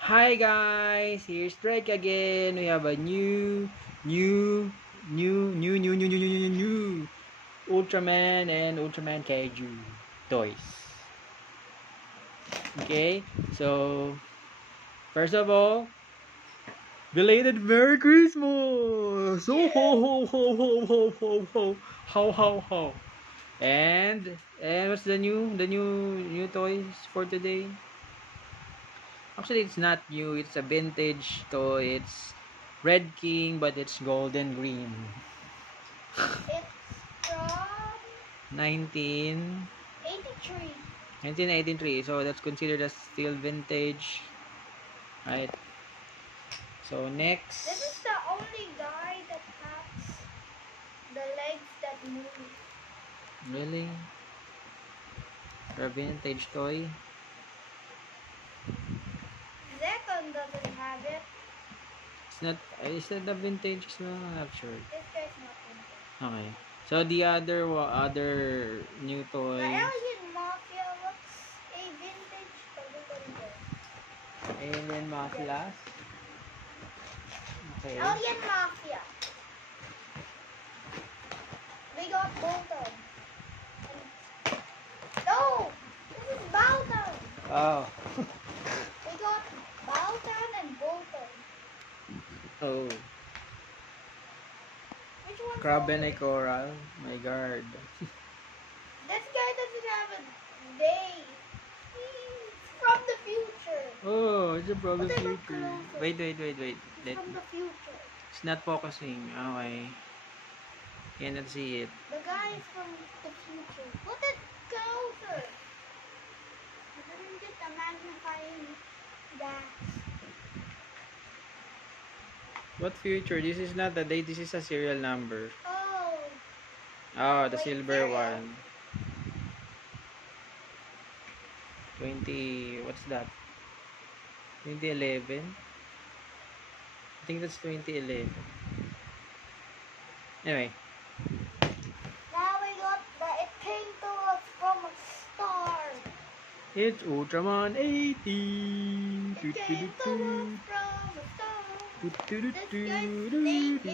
Hi guys, here's Drake again. We have a new Ultraman and Ultraman Kaiju toys. Okay, so first of all, belated Merry Christmas! Ho ho ho ho ho ho ho ho ho ho ho. And what's the new toys for today? Actually, it's not new. It's a vintage toy. It's Red King, but it's golden green. It's from 1983. 83. 1983. So that's considered as still vintage, right? So next. This is the only guy that has the legs that move. Really? For a vintage toy? Zekon doesn't have it. It's not. Is that the vintage? No, I'm not sure. This guy's not vintage. Okay. So the other new The toys. Alien Mafia looks a vintage, but look at this. Alien Mafias. Okay. Alien Mafia. They got Bolton. No! This is Bolton! Oh. They got Bolton and Bolton. Oh. Which one's Kraben older? Coral. My guard. This guy doesn't have a day. He's from the future. Oh, it's a problem But they look future. closer. Wait. He's from the future. It's not focusing. Okay. Cannot see it. The guy is from the future. Put it closer. I didn't get the magnifying glass. What future? This is not the date. This is a serial number. Oh. Oh, the Wait, silver serial? one. 20. What's that? 2011? I think that's 2011. Anyway. Now we got the It Came to Us from a Star. It's Ultraman 80. It came to us from a star. This guy's name is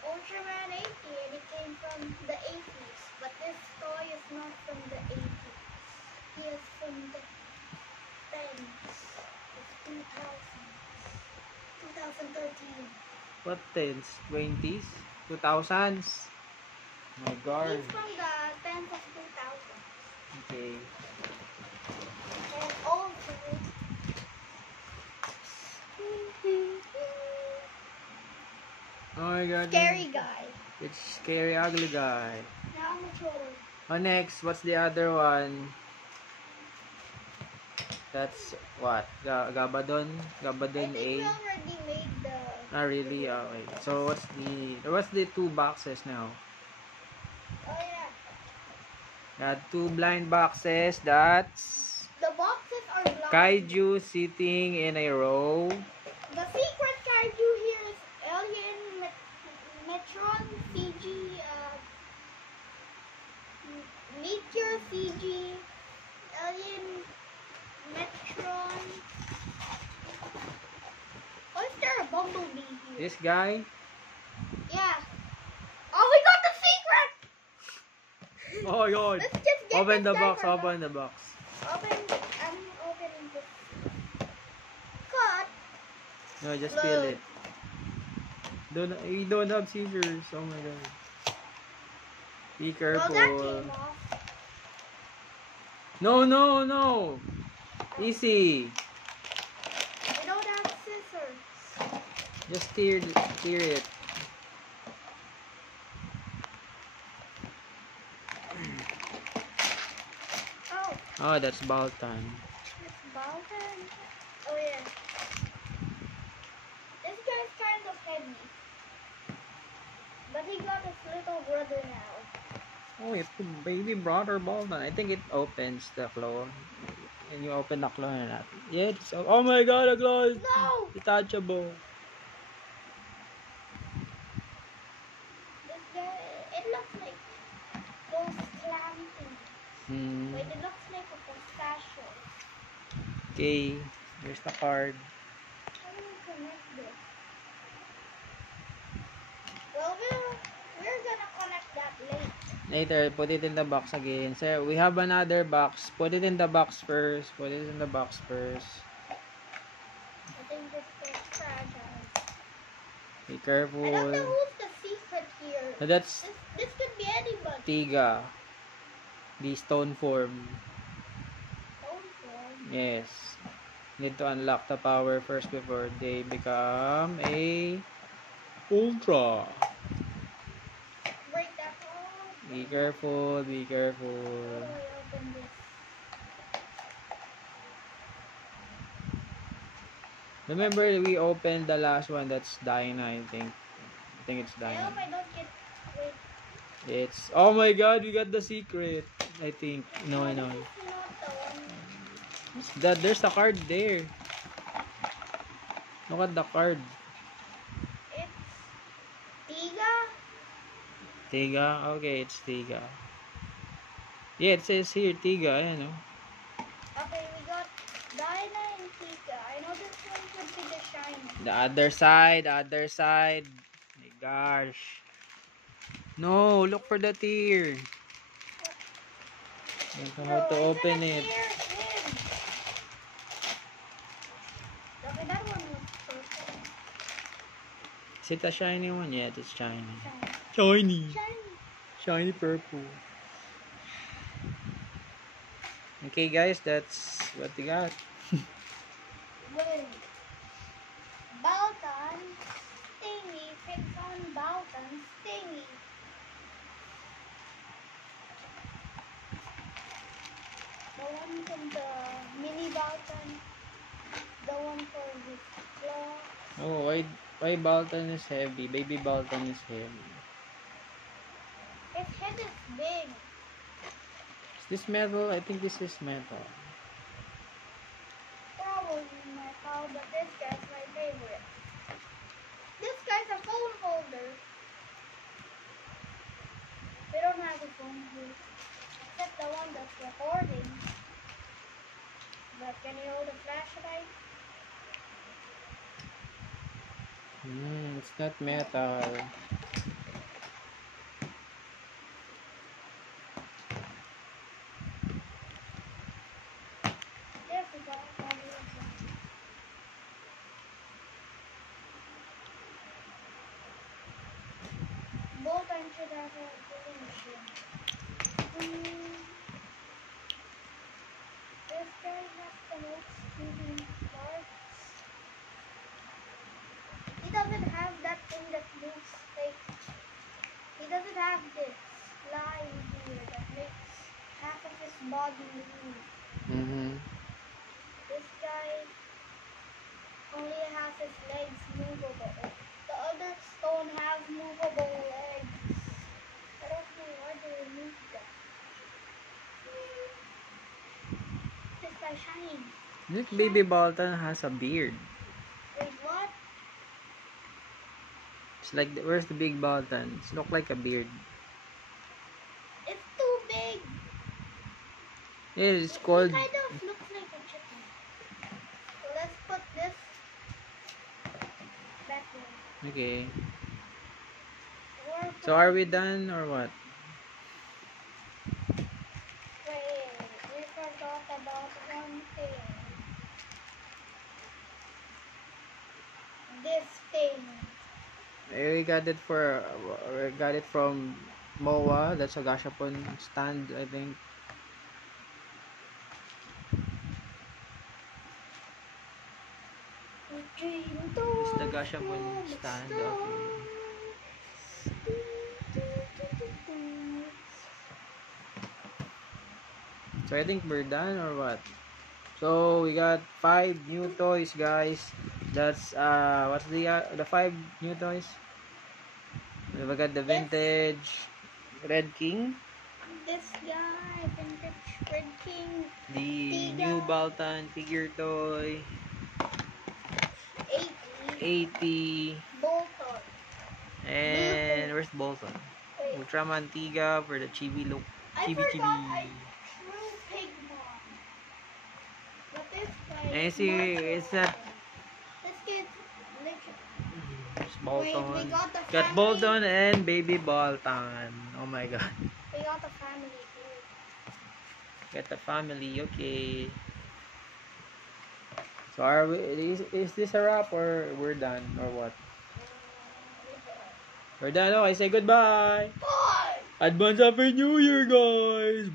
Ultraman 80 and it came from the 80s. But this toy is not from the 80s. He is from the 10s. It's 2013. What tens? 20s? 2000s? My guard. He's from the 10s of 2000. Okay. And also, Oh my god. scary guy. It's scary ugly guy. Now mature. Oh, next, what's the other one? That's what? Gabadon? I Gabadon think we A? already made the. Ah, really? Okay. So, what's the two boxes now? Oh yeah. Got two blind boxes. That's The boxes are blind. Kaiju sitting in a row. The secret kaiju here is Alien Metron CG, Meteor CG, Alien Metron. Oh, is there a Bumblebee here? This guy. Yeah. Oh, we got the secret! Oh my god. Let's just get Open this the guy box. for Open the box. Open. I'm opening this. Cut. No, just Look. peel it. We don't have scissors. Oh my god. Be Well, that careful. came off. No. Easy. I don't have scissors. Just tear it. Oh, Oh, that's Baltan. it's Balkan. Oh yeah. This guy's kind of heavy. But he got his little brother now. Oh, it's the baby brother Baltan. I think it opens the claw. And you open the claw or not. Yeah, oh my god, the claw is No! detachable. This guy, it looks like those clamping. Hmm. Wait, it looks like a pistachio. Okay. Here's the card. How do we connect this? Well, we're gonna connect that later. Later, put it in the box again. Sir, we have another box. Put it in the box first. Put it in the box first. I think this is fragile. Be I don't know careful. who's the secret here. That's This could be anybody. Tiga. The stone form. Stone form. Yes. Need to unlock the power first before they become a Ultra. Break that hole. Be careful, be How careful. do I open this? Remember we opened the last one, that's Dinah, I think. I think it's I hope Dinah. I don't get. Wait. It's, oh my god, we got the secret. I think. No, I know. This is not the one. There's a card there. Look at the card. It's Tiga. Tiga? Okay, it's Tiga. Yeah, it says here, Tiga. Ayan, oh. Okay, we got Dinah and Tiga. I know this one could be the shiny. The other side, other side. My gosh. No, look for the tier. I don't know how to open it. Okay, that one was purple. Is it a shiny one? Yeah, it's shiny. Shiny. Shiny. Shiny. Shiny purple. Okay, guys, that's what we got. Wait. Baltan Stingy. Fix on Baltan Stingy. The one from the mini Baltan. The one for his claw. Oh, why Baltan is heavy? Baby Baltan is heavy. His head is big. Is this metal? I think this is metal. Probably metal, but this guy's my favorite. This guy's a phone holder. We don't have a phone here. Except the one that's recording. But can you hold a flashlight? It's not metal. Yes, we got it. Bolton should have a solution. This guy has the most moving parts. He doesn't have that thing that moves like. He doesn't have this line here that makes half of his body move. This guy only has his legs movable. The other stone has movable legs. I don't know why they removed that. This guy shines. This baby Baltan has a beard. Wait, what? It's like, where's the big Baltan? It looks like a beard. It's too big. Yeah, it's It called. kind of looks like a chicken. So let's put this back there. Okay. Or So are we done or what? wait, we forgot about one thing. This thing. We got it from MOA. That's a gashapon stand, I think. It's the gashapon stand. Okay. So I think we're done or what? So we got 5 new toys, guys. That's what's the 5 new toys? We got the vintage Red King, This guy, vintage Red King, the Tiga. new Baltan figure toy, 80, 80, Bolton. and where's Bolton? Wait, Ultraman Tiga for the chibi look. I Chibi forgot chibi. I drew Pigmon. But this guy And see, it's that Let's get Bolton. Wait, we got the Got family. Bolton and baby Bolton. Oh my god. We got the family too. Get the family, okay. So are we, is this a wrap or we're done or what? We're done. Okay, say goodbye. Bye! Advance Happy New Year, guys.